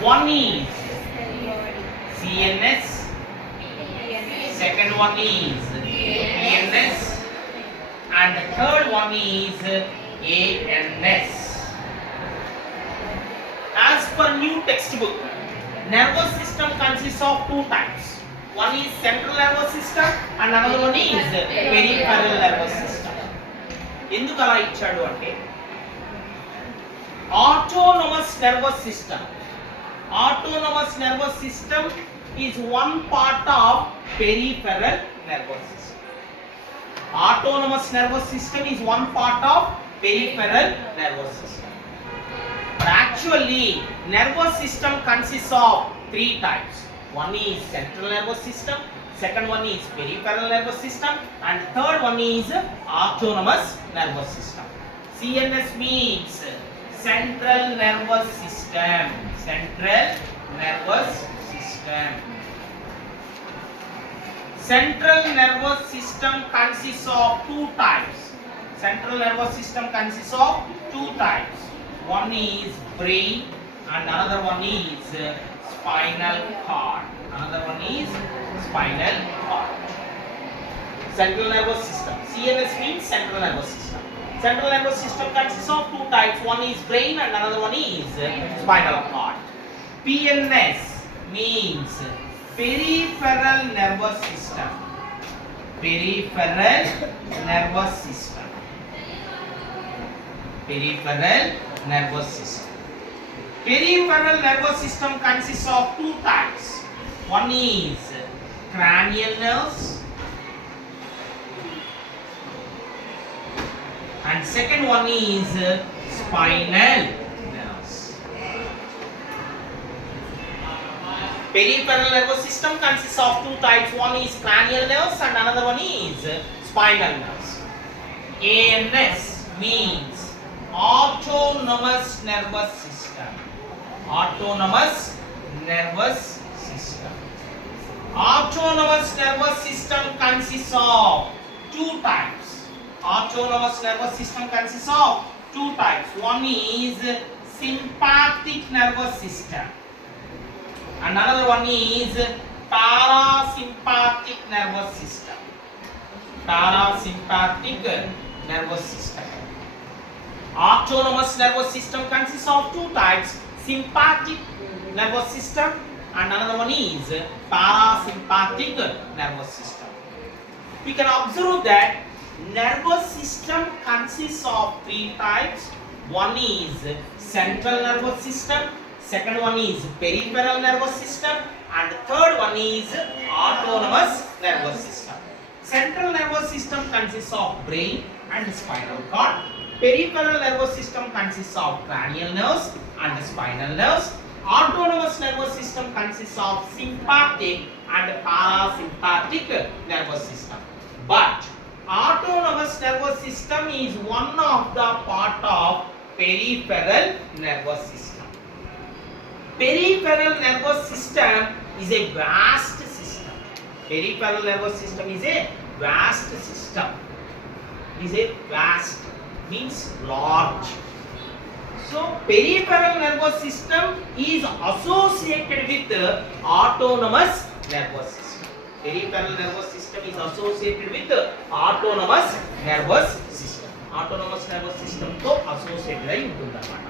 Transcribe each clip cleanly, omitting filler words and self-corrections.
One is CNS, second one is PNS, and the third one is ANS. As per new textbook, nervous system consists of two types. One is central nervous system and another one is peripheral nervous system. ఎందుకు అలా ఇచ్చాడు అంటే autonomous nervous system. Autonomous nervous system is one part of peripheral nervous system. Autonomous nervous system is one part of peripheral nervous system. But actually, nervous system consists of three types. One is central nervous system, second one is peripheral nervous system, and third one is autonomous nervous system. CNS means central nervous system. Central nervous system. Central nervous system consists of two types. Central nervous system consists of two types. One is brain and another one is spinal cord. Another one is spinal cord. Central nervous system. CNS means central nervous system. Central nervous system consists of two types. One is brain and another one is spinal cord. PNS means peripheral nervous system. Peripheral nervous system. Peripheral nervous system. Peripheral nervous system consists of two types. One is cranial nerves and second one is spinal nerves. Peripheral nervous system consists of two types. One is cranial nerves and another one is spinal nerves. ANS means autonomous nervous system. Autonomous nervous system. Autonomous nervous system consists of two types. Autonomous nervous system consists of two types. One is sympathetic nervous system and another one is parasympathetic nervous system. Parasympathetic nervous system. Autonomous nervous system consists of two types, sympathetic nervous system and another one is parasympathetic nervous system. We can observe that nervous system consists of three types. One is central nervous system, second one is peripheral nervous system, and the third one is autonomous nervous system. Central nervous system consists of brain and spinal cord. Peripheral nervous system consists of cranial nerves and spinal nerves. Autonomous nervous system consists of sympathetic and parasympathetic nervous system. But autonomous nervous system is one of the part of peripheral nervous system. Peripheral nervous system is a vast system. Peripheral nervous system is a vast system. Is a vast means large. So peripheral nervous system is associated with autonomous nervous system. Peripheral nervous system is associated with autonomous nervous system. Autonomous nervous system తో associated అయి ఉంటుందన్నమాట.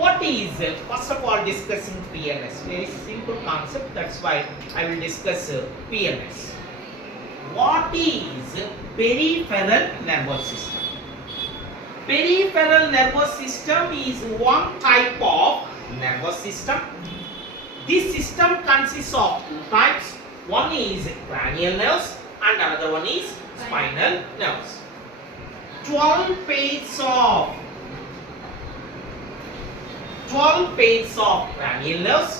What is first of all discussing PNS? Very simple concept. That's why I will discuss PNS. What is peripheral nervous system? Peripheral nervous system is one type of nervous system. This system consists of two types. One is cranial nerves and another one is spinal nerves. 12 pairs of cranial nerves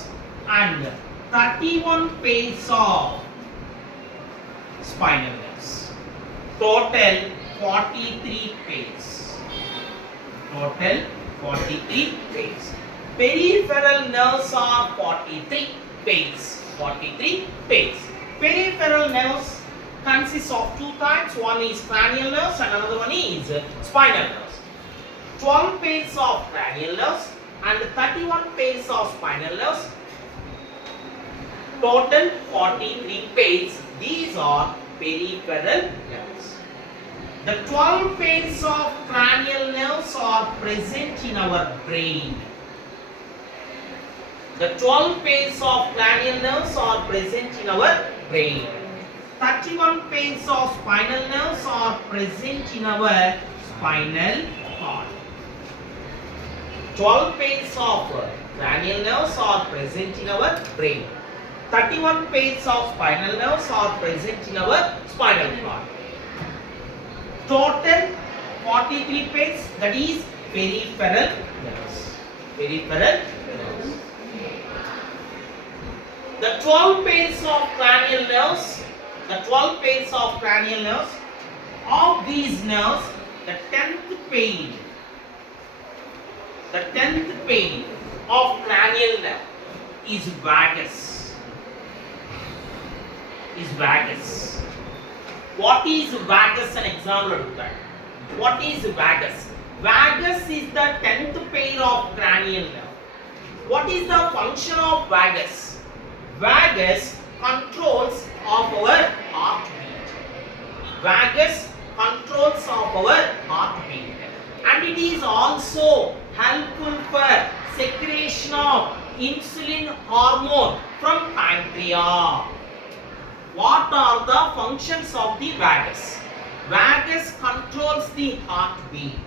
and 31 pairs of spinal nerves. Total 43 pairs. Total 43 pairs. Peripheral nerves are 43 pairs. 43 pairs. Peripheral nerves consists of two types. One is cranial nerves and another one is spinal nerves. 12 pairs of cranial nerves and 31 pairs of spinal nerves. Total 43 pairs. These are peripheral nerves. The 12 pairs of cranial nerves are present in our brain. The 12 pairs of cranial nerves are present in our brain. 31 pairs of spinal nerves are present in our spinal cord. 12 pairs of cranial nerves are present in our brain. 31 pairs of spinal nerves are present in our spinal cord. Total 43 pairs, that is peripheral nerves. Peripheral nerves. The 12 pairs of cranial nerves, of these nerves, the 10th pair of cranial nerve is vagus. What is vagus? An example of that. What is vagus? Vagus is the 10th pair of cranial nerve. What is the function of vagus? Vagus controls of our heartbeat. Vagus controls of our heartbeat. And it is also helpful for secretion of insulin hormone from pancreas. What are the functions of the vagus? Vagus controls the heartbeat.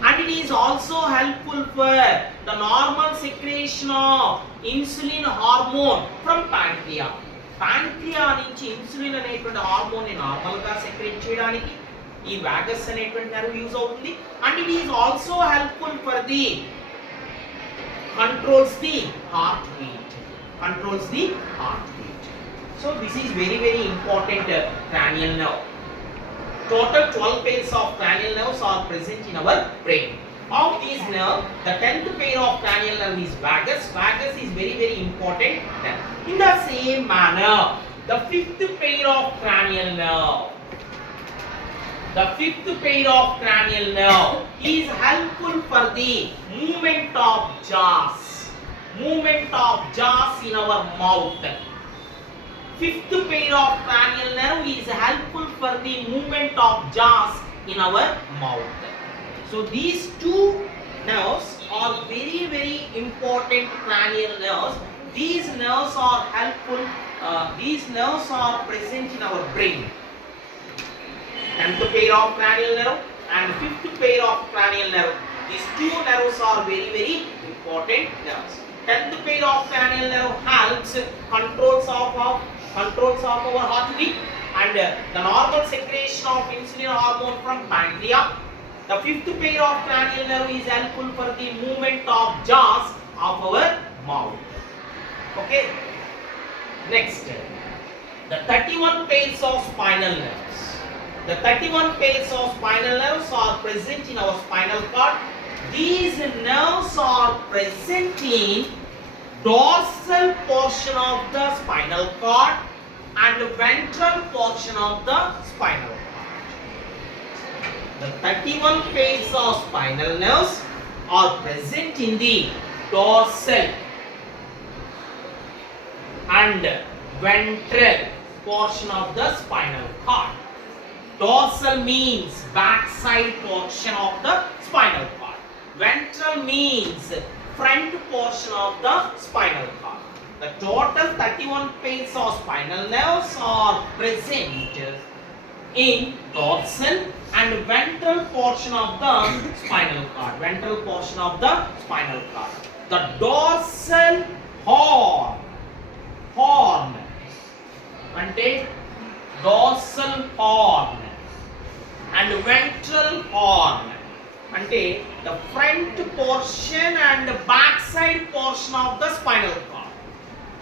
And it is also helpful for the normal secretion of insulin hormone from pancreas. Pancreas నుంచి insulin అనేటువంటి hormone ని normal గా secret చేయడానికి ఈ vagus అనేటువంటి nerve use అవుతుంది. And it is also helpful for the controls the heartbeat. So this is very important cranial nerve. Total 12 pairs of cranial nerves are present in our brain. Of these nerves, the 10th pair of cranial nerve is vagus. Vagus is very important. In the same manner, the 5th pair of cranial nerve is helpful for the movement of jaws. In our mouth. 5th pair of cranial nerve is helpful for the movement of jaws in our mouth. So these two nerves are very important cranial nerves. These nerves are helpful. These nerves are present in our brain. 10th pair of cranial nerve and 5th pair of cranial nerve. These two nerves are very important nerves. 10th pair of cranial nerve helps controls of our heartbeat and the normal secretion of insulin hormone from pancreas. The 5th pair of cranial nerve is helpful for the movement of jaws of our mouth. Okay. Next, the 31 pairs of spinal nerves. The 31 pairs of spinal nerves are present in our spinal cord. These nerves are present in dorsal portion of the spinal cord and ventral portion of the spinal cord. The 31 pairs of spinal nerves are present in the dorsal and ventral portion of the spinal cord. Dorsal means backside portion of the spinal cord. Ventral means front portion of the spinal cord. The total 31 pairs of spinal nerves are present in dorsal and ventral portion of the spinal cord. The dorsal horn ante dorsal horn and ventral horn అంటే the front portion and back side portion of the spinal cord.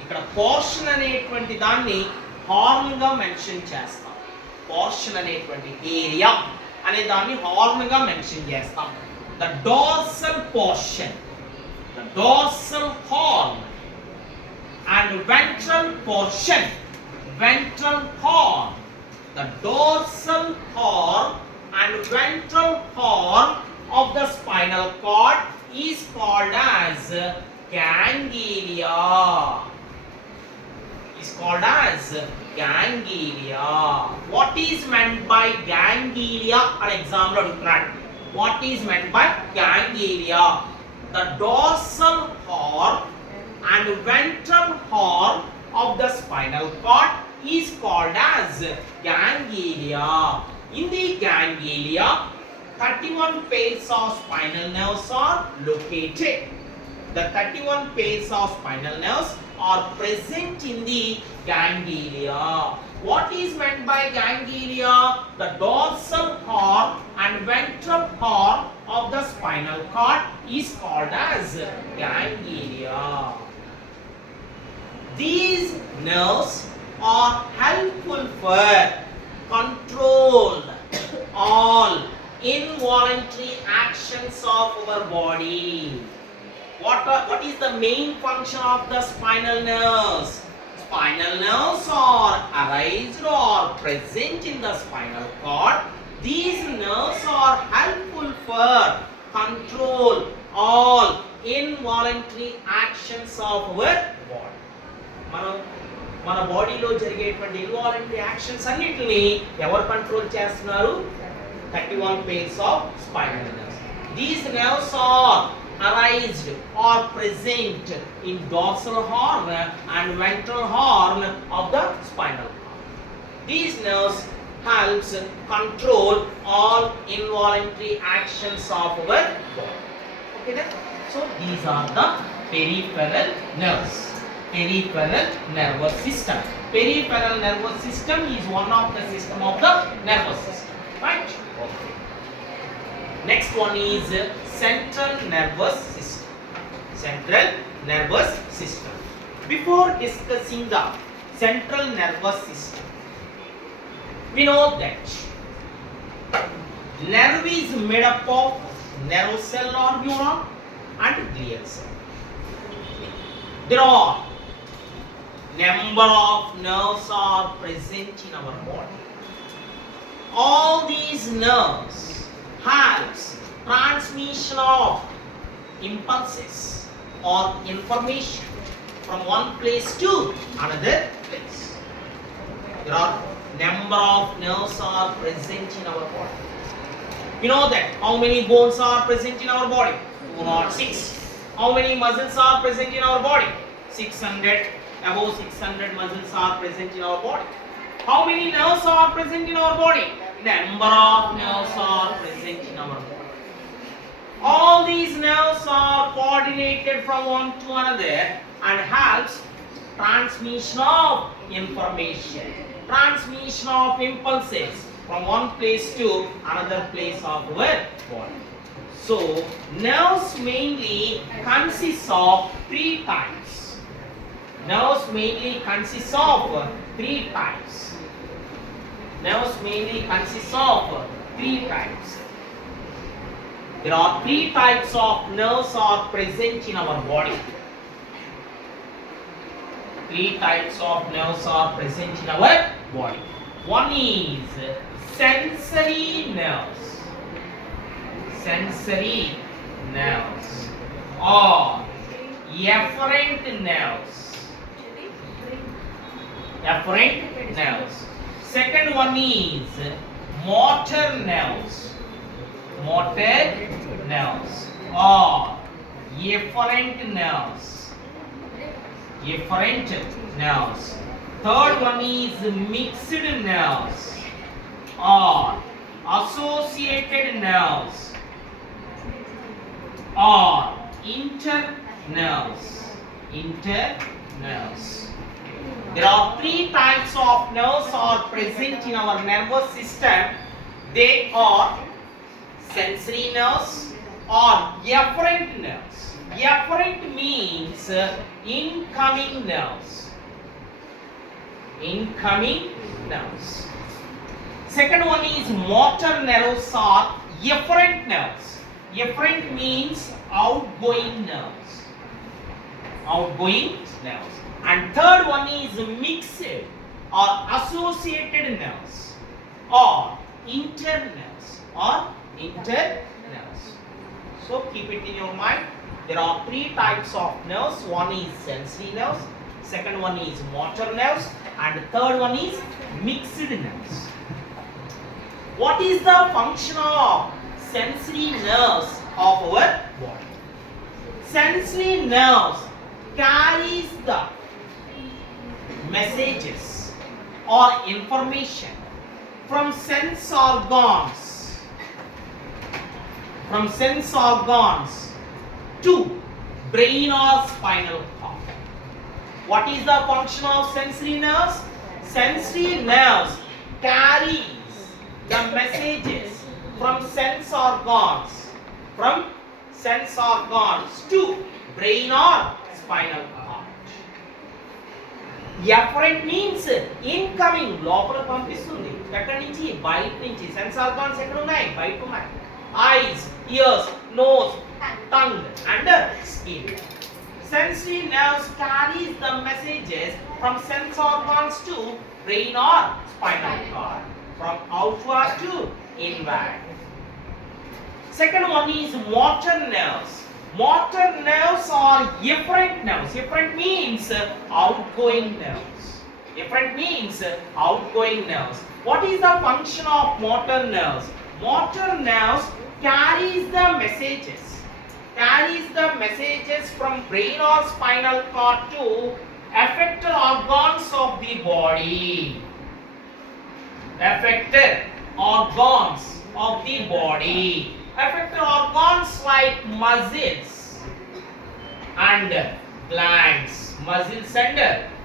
ఇక్కడ portion అనేటువంటి దాన్ని horn గా mention చేస్తాం. Portion అనేటువంటి area అనే దాన్ని horn గా మెన్షన్ చేస్తాం. The dorsal portion, the dorsal horn and ventral portion, ventral horn. The dorsal horn and ventral horn of the spinal cord is called as ganglia. Is called as ganglia. What is meant by ganglia? An example of that. What is meant by ganglia? The dorsal horn and ventral horn of the spinal cord is called as ganglia. In the ganglia, 31 pairs of spinal nerves are located. The 31 pairs of spinal nerves are present in the ganglia. What is meant by ganglia? The dorsal horn and ventral horn of the spinal cord is called as ganglia. These nerves are helpful for control all involuntary actions of our body. What is the main function of the spinal nerves? Spinal nerves are arised or present in the spinal cord. These nerves are helpful for control all involuntary actions of our body. మన బాడీలో జరిగేటువంటి involuntary actions అన్నిటిని ఎవరు control చేస్తున్నారు? 31 pairs of spinal nerves. These nerves are arised or present in dorsal horn and ventral horn of the spinal cord. These nerves helps control all involuntary actions of our body. Okay then? So these are the peripheral nerves. Peripheral nervous system. Peripheral nervous system is one of the system of the nervous system. Right? Okay. Next one is central nervous system. Central nervous system. Before discussing the central nervous system, we know that nerve is made up of nerve cell or neuron and glial cell. There are number of nerves are present in our body. All these nerves helps transmission of impulses or information from one place to another place. There are number of nerves are present in our body. You know that how many bones are present in our body? 206. How many muscles are present in our body? 600. Above 600 muscles are present in our body. How many nerves are present in our body? Number of nerves are present in our body. All these nerves are coordinated from one to another and helps transmission of information, transmission of impulses from one place to another place of our body. So nerves mainly consist of three types. Nerves mainly consist of three types. Nerves mainly consist of three types. There are three types of nerves are present in our body. Three types of nerves are present in our body. One is sensory nerves. Sensory nerves or efferent nerves. Efferent nerves. Second one is motor nerves. Motor nerves or efferent nerves. Efferent nerves. Third one is mixed nerves or associated nerves or internerves. Internerves. There are three types of nerves are present in our nervous system. They are sensory nerves or efferent nerves. Efferent means incoming nerves. Incoming nerves. Second one is motor nerves or efferent nerves. Efferent means outgoing nerves. Outgoing nerves. And third one is mixed or associated nerves or internerves. So keep it in your mind. There are three types of nerves. One is sensory nerves, second one is motor nerves, and the third one is mixed nerves. What is the function of sensory nerves of our body? Sensory nerves carries the messages or information from sense organs to brain or spinal cord. What is the function of sensory nerves? Sensory nerves carries the messages from sense organs to brain or spinal cord. Efferent means incoming, లోపల పంపిస్తుంది. ఎక్కడి నుంచి? బయట నుంచి. Sense organs ఎక్కడ ఉన్నాయి? బయట ఉన్నాయి. Eyes, ears, nose, tongue and skin. Sensory nerves carries the messages from sense organs to brain or spinal cord, from outward to inward. Second one is motor nerves. Motor nerves are efferent nerves. Efferent means outgoing nerves. Efferent means outgoing nerves. What is the function of motor nerves? Motor nerves carries the messages from brain or spinal cord to affected organs of the body. Affected organs of the body. Affected organs like muscles and glands. Muscles and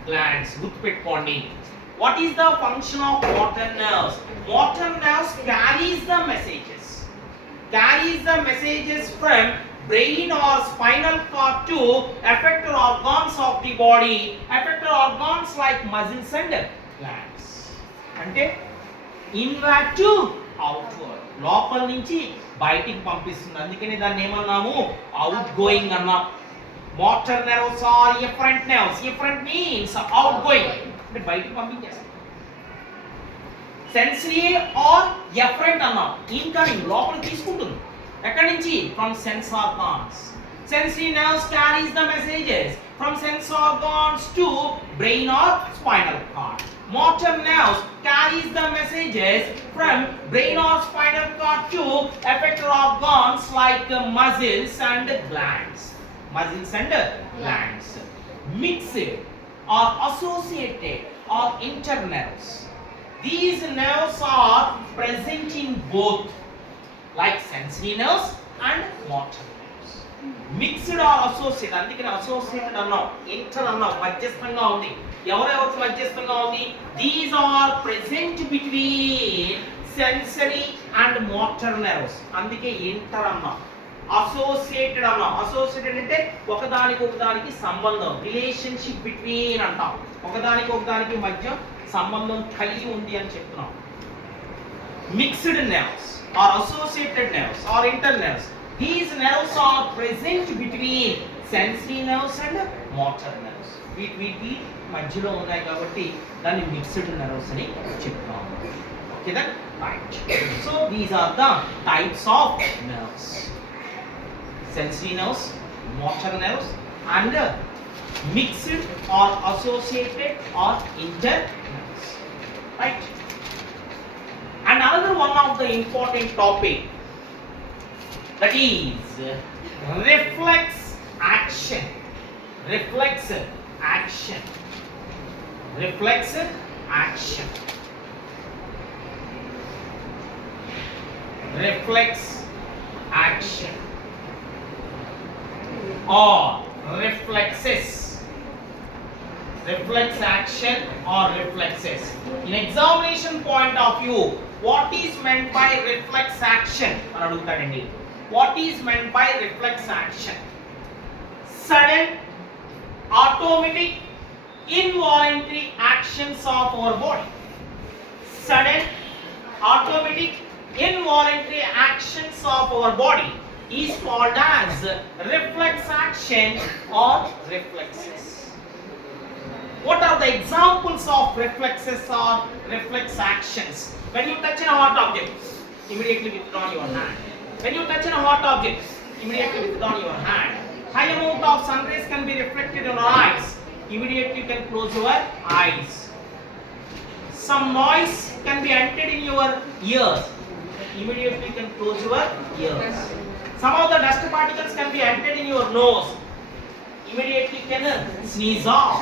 glands. గుర్తుపెట్టుకోండి. What is the function of motor nerves? Motor nerves carries the messages from brain or spinal cord to affected organs of the body. Affected organs like muscles and glands. అంటే inward to outward. లోపల నుంచి బయటికి పంపిస్తుంది. అందుకని దాన్ని ఏమన్నాము? Out going అన్నాం. Motor nerves or efferent nerves. Efferent means out going, అంటే బయటికి పంపించేస్తాం. సెన్సరీ ఆర్ ఎఫరెంట్ అన్నాం. ఇన్కమింగ్, లోపల తీసుకుంటుంది. ఎక్కడి నుంచి? From sense organs. Sensory nerves carries the messages from sense organs to brain or spinal cord. Motor nerves carries the messages from brain or spinal cord to affected organs like muscles and glands. Mixed or associated or internerves. These nerves are present in both, like sensory nerves and motor nerves. Mixed or associated, అందుకని associated అన్నాం, inter అన్నాం, మధ్యస్థంగా ఉంది. ఎవరెవరికి మధ్యస్థంగా ఉంది? These are present between sensory and motor nerves. అందుకే inter అన్నాం. అసోసియేటెడ్ అన్నాం. అసోసియేటెడ్ అంటే ఒకదానికి సంబంధం, రిలేషన్షిప్ బిట్వీన్ అంటాం. ఒకదానికి మధ్య సంబంధం కలిగి ఉంది అని చెప్తున్నాం. Mixed nerves or associated nerves or internerves. These nerves are present between sensory nerves and motor nerves. వీటి మధ్యలో ఉన్నాయి కాబట్టి దాన్ని మిక్స్డ్ nerves అని చెప్తాం. Okay then right. So these are the types of nerves. Sensory nerves, motor nerves and mixed or associated or internerves. Right? And another one of the important topic, that is reflex action. Reflex action. Or reflexes. Reflex action or reflexes. In examination point of view, what is meant by reflex action? అని అడుగుతాడండి. What is meant by reflex action? Sudden, automatic, involuntary actions of our body. Sudden, automatic, involuntary actions of our body is called as reflex action or reflexes. What are the examples of reflexes or reflex actions? When you touch a hot object, immediately withdraw your hand. When you touch a hot object, immediately withdraw your hand. High amount of sun rays can be reflected in your eyes. Immediately you can close your eyes. Some noise can be entered in your ears. Immediately you can close your ears. Some of the dust particles can be entered in your nose. Immediately you can sneeze off.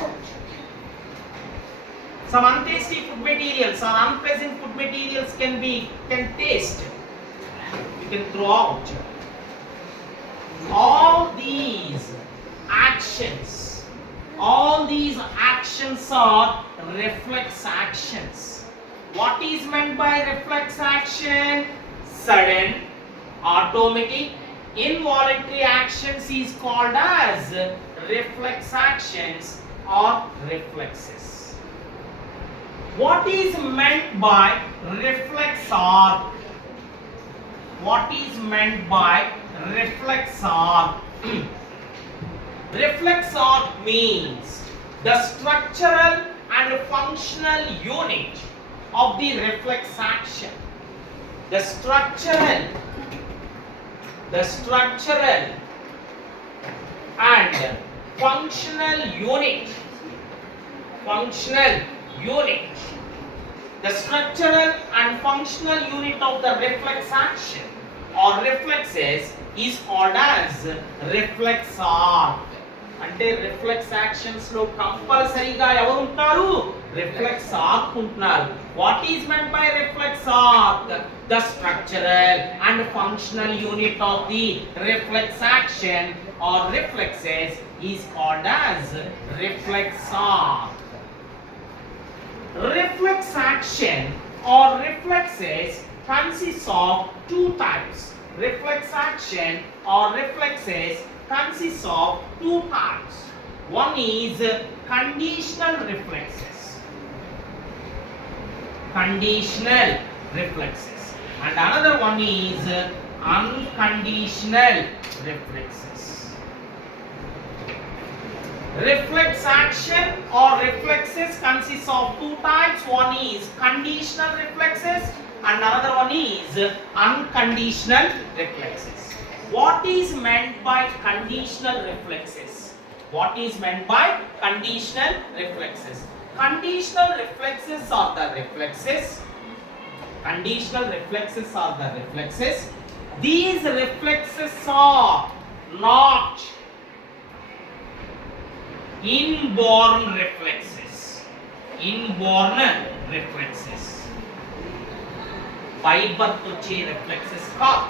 Some untasty food materials or unpleasant food materials can taste. You can throw out. All these actions are reflex actions. What is meant by reflex action? Sudden, automatic, involuntary actions is called as reflex actions or reflexes. What is meant by reflex arc? What is meant by reflex arc? Reflex arc means the structural and functional unit of the reflex action. The structural and functional unit. The structural and functional unit of the reflex action or reflexes is called as reflex arc. అంటే reflex actions లో కంపల్సరీగా ఎవరు ఉంటారు? Reflex arc ఉంటున్నారు. What is meant by reflex arc? The structural and functional unit of the reflex action or reflexes is called as reflex arc. Reflex action or reflexes consists of two types. Reflex action or reflexes consists of two types. One is conditional reflexes. And another one is unconditional reflexes. Reflex action or reflexes consists of two types. One is conditional reflexes and another one is unconditional reflexes. What is meant by conditional reflexes? What is meant by conditional reflexes? Conditional reflexes are the reflexes. These reflexes are not inborn reflexes. By birth వచ్చే reflexes కాదు,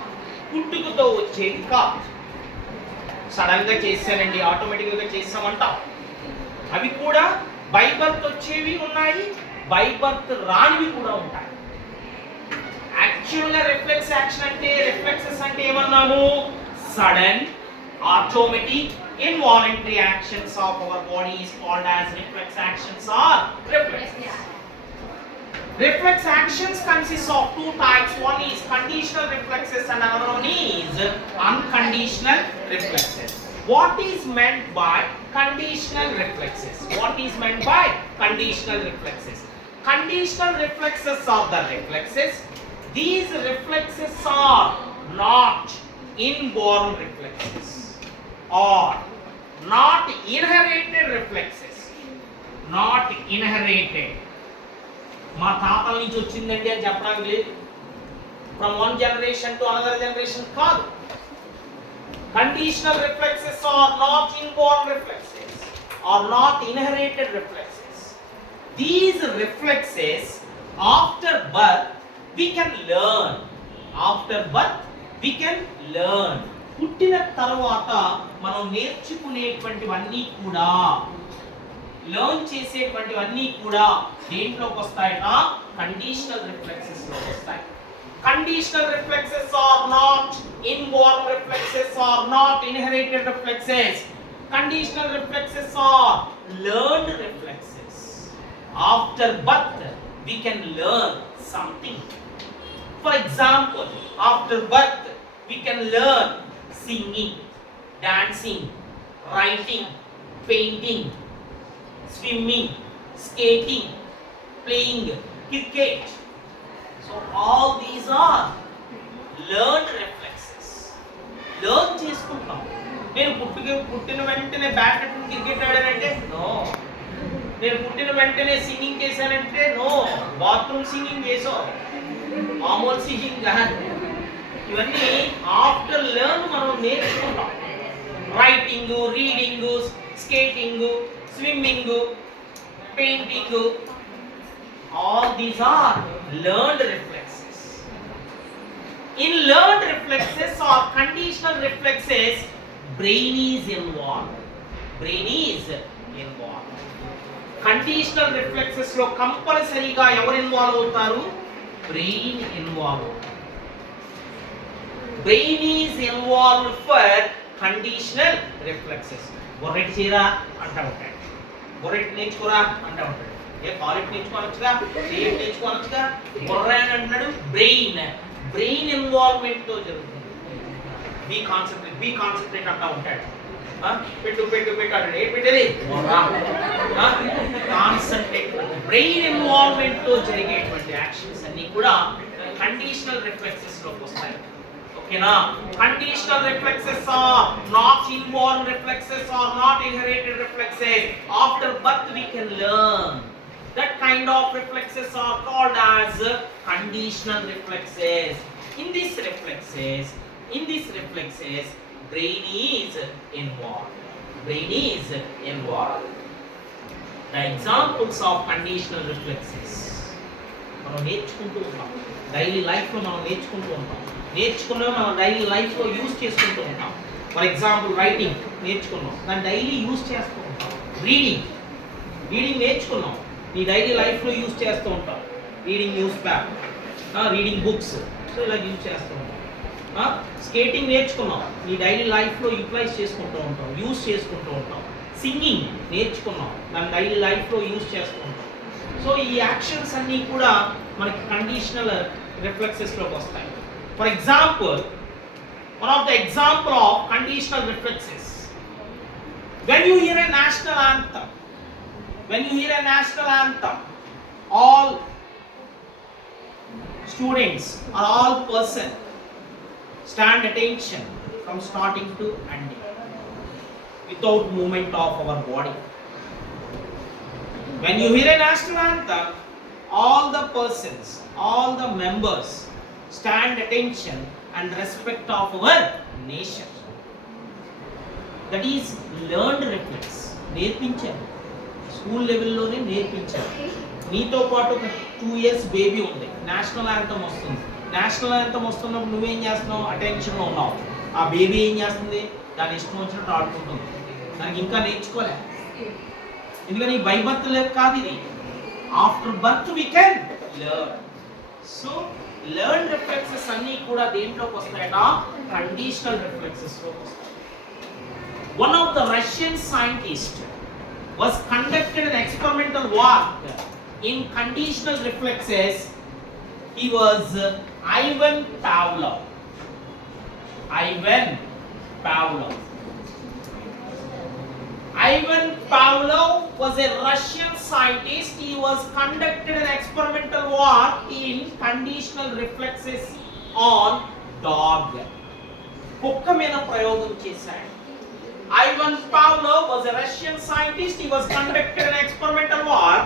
పుట్టుకతో వచ్చేది కాదు. Sudden గా చేశానండి, automatic గా చేస్తామంటాం. అవి కూడా బై బర్త్ వచ్చేవి ఉన్నాయి, బై బర్త్ రానివి కూడా ఉంటాయి. యాక్చువల్ గా రిఫ్లెక్స్ యాక్షన్ అంటే రిఫ్లెక్సెస్ అంటే ఏమన్నాము? Sudden, automatic, involuntary actions of our body is called as reflex actions or reflexes. Reflex actions consist of two types. One is conditional reflexes and another one is unconditional reflexes. What is meant by conditional reflexes? Conditional reflexes are the reflexes. These reflexes are not inborn reflexes or not inherited reflexes. మా తాతల నుంచి వచ్చిందండి అని చెప్పడానికి లేదు. From one generation to another generation కాదు. Conditional reflexes are not inborn reflexes or not inherited reflexes. These reflexes after birth we can learn. పుట్టిన తర్వాత మనం నేర్చుకునేటువంటివన్నీ కూడా, లెర్న్ చేసేటువంటివన్నీ కూడా దేంట్లోకి వస్తాయట? కండిషనల్ రిఫ్లెక్సెస్ లోకి వస్తాయి. Conditional reflexes are not inborn reflexes or not inherited reflexes. Conditional reflexes are learned reflexes. After birth we can learn something. For example, after birth we can learn singing, dancing, writing, painting, swimming, skating, playing cricket. So all these are learned reflexes. Learn చేసుకుంటాం. నేను పుట్టిన వెంటనే badminton cricket ఆడానంటే no. నేను పుట్టిన వెంటనే singing చేశానంటే no. Bathroom singing చేసావు, మామూలు సింగింగ్ కాదు. ఇవన్నీ ఆఫ్టర్ లెర్న్ మనం నేర్చుకుంటాం. Writing, reading, skating, swimming, painting, all these are learned reflexes. In learned reflexes or conditional reflexes, brain is involved. Brain is involved. Conditional reflexes లో కంపల్సరీగా ఎవరు ఇన్వాల్వ్ అవుతారు? Brain involve. Brain is involved for conditional reflexes. గొర్రెటి చీరా అంటా ఉంటాడు, గొర్రెటి నేర్చుకోరా అంటా ఉంటాడు. ఏ కాలేజ్ నేర్చుకోవచ్చుగా, సేమ్ నేర్చుకోవచ్చుగా, గొర్రె అని అంటున్నాడు. బ్రెయిన్ ఇన్వాల్వ్మెంట్ తో జరుగుతుంది. బీ కాన్సన్ట్రేట్ అంటా ఉంటాడు. పెట్టు అంటాడు. ఏ పెట్టేది? కాన్సన్ట్రేట్. బ్రెయిన్ ఇన్వాల్వ్మెంట్ తో జరిగేటువంటి యాక్షన్స్ అన్ని కూడా కండిషనల్ రిఫ్లెక్సెస్ లోకి వస్తాయి. ఓకేనా? Conditional reflexes are not involved reflexes are not inherited reflexes. After birth we can learn. That kind of reflexes are called as conditional reflexes. In these reflexes, brain is involved. The examples of conditional reflexes మనం నేర్చుకుంటూ ఉంటాం. Daily life లో మనం నేర్చుకుంటూ ఉంటాం. మనం daily life లో use చేసుకుంటూ ఉంటాం. ఫర్ ఎగ్జాంపుల్ రైటింగ్ నేర్చుకున్నాం, దాన్ని డైలీ యూజ్ చేస్తూ ఉంటాం. రీడింగ్ నేర్చుకున్నాం, నీ డైలీ లైఫ్ లో యూజ్ చేస్తూ ఉంటాం. Reading news paper, reading books, so ఇలా యూజ్ చేస్తూ ఉంటాం. స్కేటింగ్ నేర్చుకున్నాం, నీ డైలీ లైఫ్ లో యూటిలైజ్ చేసుకుంటూ ఉంటాం, యూజ్ చేసుకుంటూ ఉంటాం. సింగింగ్ నేర్చుకున్నాం, దాన్ని డైలీ లైఫ్ లో యూజ్ చేస్తూ ఉంటాం. సో ఈ యాక్షన్స్ అన్నీ కూడా మనకి కండిషనల్ రిఫ్లెక్సెస్ లోకి వస్తాయి. For example, one of the example of conditional reflexes, when you hear a national anthem, all students or all person stand attention from starting to ending without movement of our body. When you hear a national anthem, all the persons, all the members stand attention and respect of our nation. That is learned reflex. నేర్పించారు, school లెవెల్లోనే నేర్పించారు. నీతో పాటు ఒక 2 years baby ఉంది, national anthem వస్తుంది. National anthem వస్తున్నప్పుడు నువ్వేం చేస్తున్నావు? అటెన్షన్లో ఉన్నావు. ఆ బేబీ ఏం చేస్తుంది? దాని ఇష్టం వచ్చినట్టు ఆడుకుంటుంది. దానికి ఇంకా నేర్చుకోలే, ఎందుకని బై బర్త్ లేదు కాదు ఇది. After birth we can learn. So learn reflexes అన్నీ కూడా దేంట్లోకి వస్తాయట? కండిషనల్ రిఫ్లెక్సెస్ లోకి వస్తాయి. One of the Russian scientists was conducted an experimental work in conditional reflexes. He was Ivan Pavlov. Ivan Pavlov was a Russian scientist. He was conducted an experimental work in conditional reflexes on dog. కుక్క మీద ప్రయోగం చేశాడు. Ivan Pavlov was a Russian scientist. He was conducted an experimental work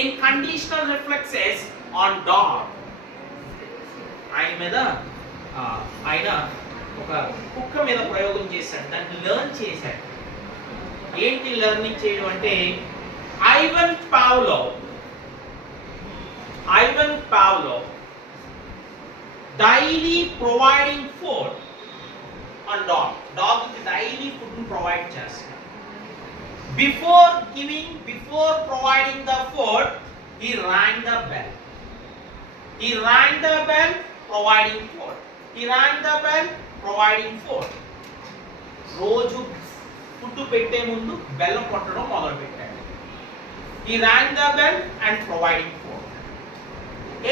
in conditional reflexes on dog. ఆయన ఒక కుక్క మీద ప్రయోగం చేశాడు, దాన్ని లెర్న్ చేశాడు. ఏంటి లెర్నింగ్ చేయడం అంటే, Ivan Pavlov daily providing food on dog కి డైలీ ఫుడ్ ని ప్రొవైడ్ చేస్తాడు. Before providing the food he rang the bell providing food. రోజు ఫుడ్ పెట్టే ముందు బెల్ కొట్టడం మొదలు పెట్టాడు. He rang the bell and providing food.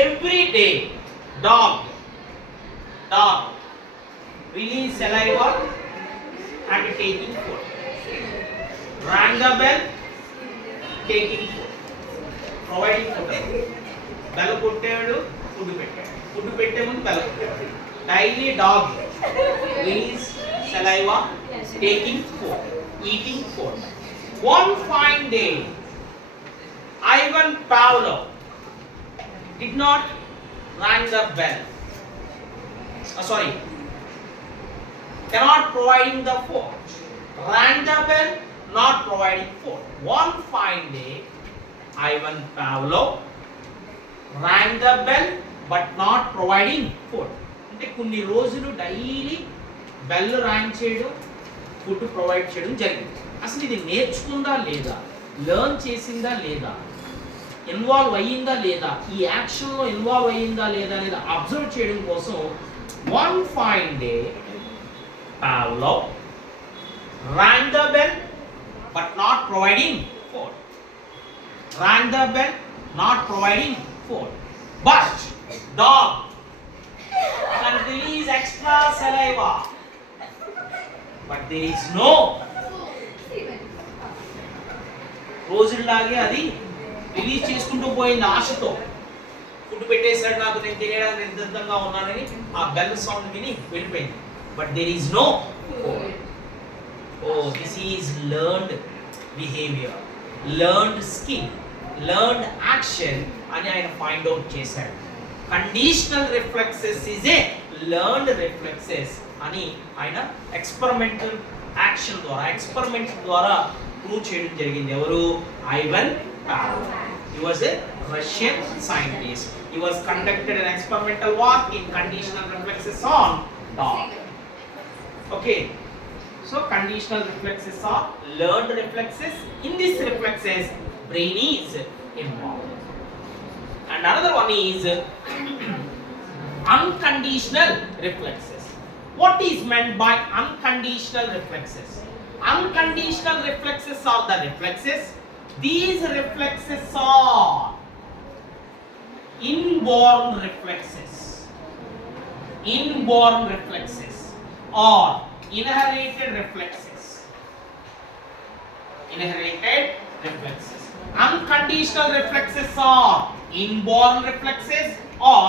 Every day dog release saliva and taking food. Rang the bell, taking food, providing food. Bell కొట్టాడు, food పెట్టాడు, food పెట్టే ముందు బెల్ కొట్టాడు. Daily dog release saliva, taking food, eating food. One fine day, Ivan Pavlov did not ring the bell. Cannot providing the food. Rang the bell, not providing food. One fine day, Ivan Pavlov rang the bell but not providing food. అంటే కొన్ని రోజులు daily bell rang చేయడం, food provide చేయడం జరిగింది. అసలు ఇది నేర్చుకుందా లేదా, learn చేసిందా లేదా, ఇన్వాల్వ్ అయ్యిందా లేదా, ఈ యాక్షన్లో ఇన్వాల్వ్ అయ్యిందా లేదా అనేది అబ్జర్వ్ చేయడం కోసం one fine day Pavlov rang the bell but not providing food. Rang the bell, not providing food. But dog can release extra saliva. But there is no. రోజుల్లాగే అది రిలీజ్ చేసుకుంటూ పోయింది ఆశతో. ఫుడ్ పెట్టేసాడు, నాకు నేను తినేయడానికి నిర్బంధంగా ఉన్నానని ఆ బెల్ సౌండ్ విని వెళ్ళిపోయింది. But there is no food. Oh, this is learned behavior, learned skill, learned action అని ఆయన ఫైండ్ అవుట్ చేశాడు. Conditional reflexes is a learned reflexes అని ఆయన ఎక్స్పెరిమెంటల్ యాక్షన్ ద్వారా, ఎక్స్పెరిమెంట్ ద్వారా ప్రూవ్ చేయడం జరిగింది. ఎవరు? Ivan Pavlov. He was a Russian scientist. He was conducted an experimental work in conditional reflexes on dog. Okay, so conditional reflexes are learned reflexes. In these reflexes, brain is involved. And another one is unconditional reflexes. What is meant by unconditional reflexes? Unconditional reflexes are the reflexes. These reflexes are inborn reflexes. Inborn reflexes or inherited reflexes. Inherited reflexes. Unconditional reflexes are inborn reflexes or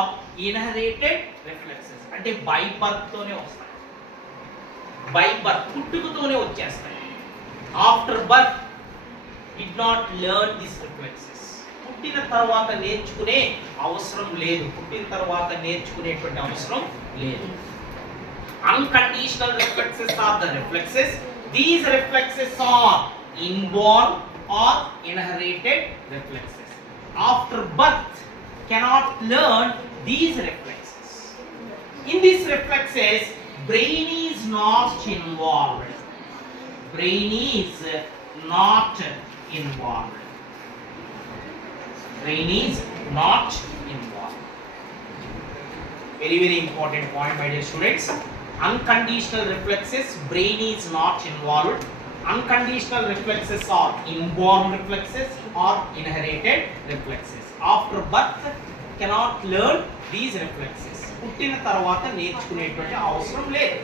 inherited reflexes. అంటే by birth తోనే వస్తాయి. By birth, పుట్టుకతోనే వచ్చేస్తాయి. After birth did not learn these reflexes. పుట్టిన తర్వాత నేర్చుకునే అవసరం లేదు. పుట్టిన తర్వాత నేర్చుకునేటువంటి అవసరం లేదు. Unconditional reflexes are the reflexes. These reflexes are inborn or inherited reflexes. After birth, cannot learn these reflexes. In these reflexes, brain is not involved. Brain is not involved. Brain is not involved. Very, very important point, my dear students. Unconditional reflexes, brain is not involved. Unconditional reflexes are inborn reflexes or inherited reflexes. After birth, cannot learn these reflexes. పుట్టిన తర్వాత నేర్చుకునేటువంటి అవసరం లేదు.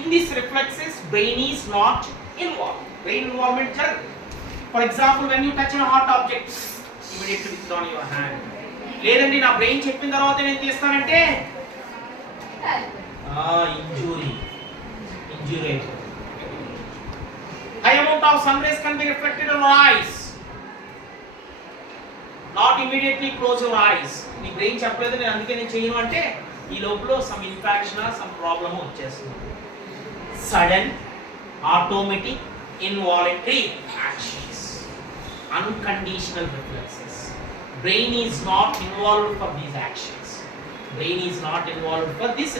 In these reflexes, brain is not involved. Brain involvement జరగదు. For example, when you touch a hot object, immediately withdraw your hand. లేదండి నా brain చెప్పిన తర్వాత నేను చేస్తానంటే injury అయిపోతుంది. High amount of sun rays can be reflected on your eyes. Not immediately close your eyes. నీ brain చెప్పలేదు, నేను అందుకే నేను చేయను అంటే ఈ లోపల సమ్ ఇన్ఫెక్షన్, సమ్ ప్రాబ్లమ్ వచ్చేస్తుంది. Sudden, automatic, involuntary actions. Unconditional reflexes. Brain is not involved for these actions. Brain is not involved for these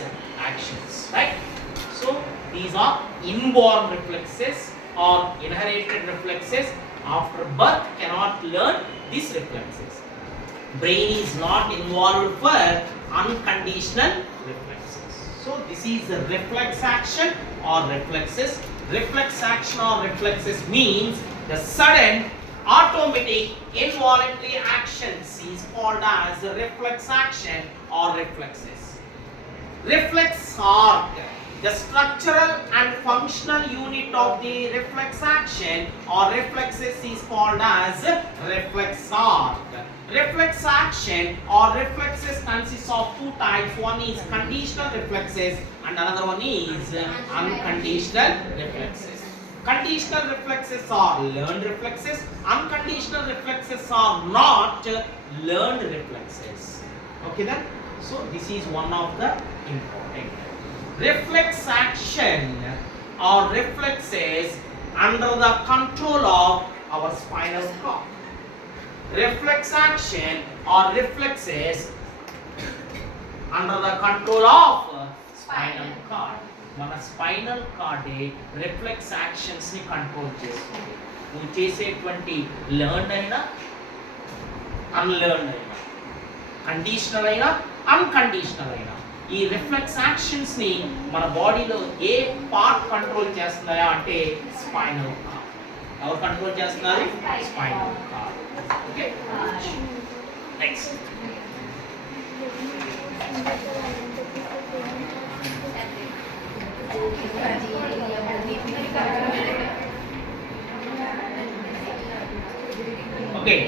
actions, right? So these are inborn reflexes or inherited reflexes. After birth, cannot learn these reflexes. Brain is not involved for unconditional reflexes. So this is the reflex action or reflexes. Reflex action or reflexes means the sudden, automatic, involuntary actions is called as reflex action or reflexes. Reflex arc, the structural and functional unit of the reflex action or reflexes is called as reflex arc. Reflex action or reflexes consists of two types. One is conditional reflexes and another one is unconditional reflexes. Conditional reflexes are learned reflexes, unconditional reflexes are not learned reflexes. Okay then, so this is one of the important reflex action or reflexes under the control of our spinal cord. Reflex action or reflexes under the control of spinal cord. మన spinal కార్డే reflex actions ని control చేస్తుంది. నువ్వు చేసేటువంటి learn అయినా unlearn అయినా conditional అయినా unconditional అయినా ఈ రిఫ్లెక్స్ యాక్షన్స్ ని మన బాడీలో ఏ పార్ట్ కంట్రోల్ చేస్తున్నాయా అంటే స్పైనల్ కార్డ్. ఎవరు కంట్రోల్ చేస్తున్నారు? Spinal cord. Okay, next okay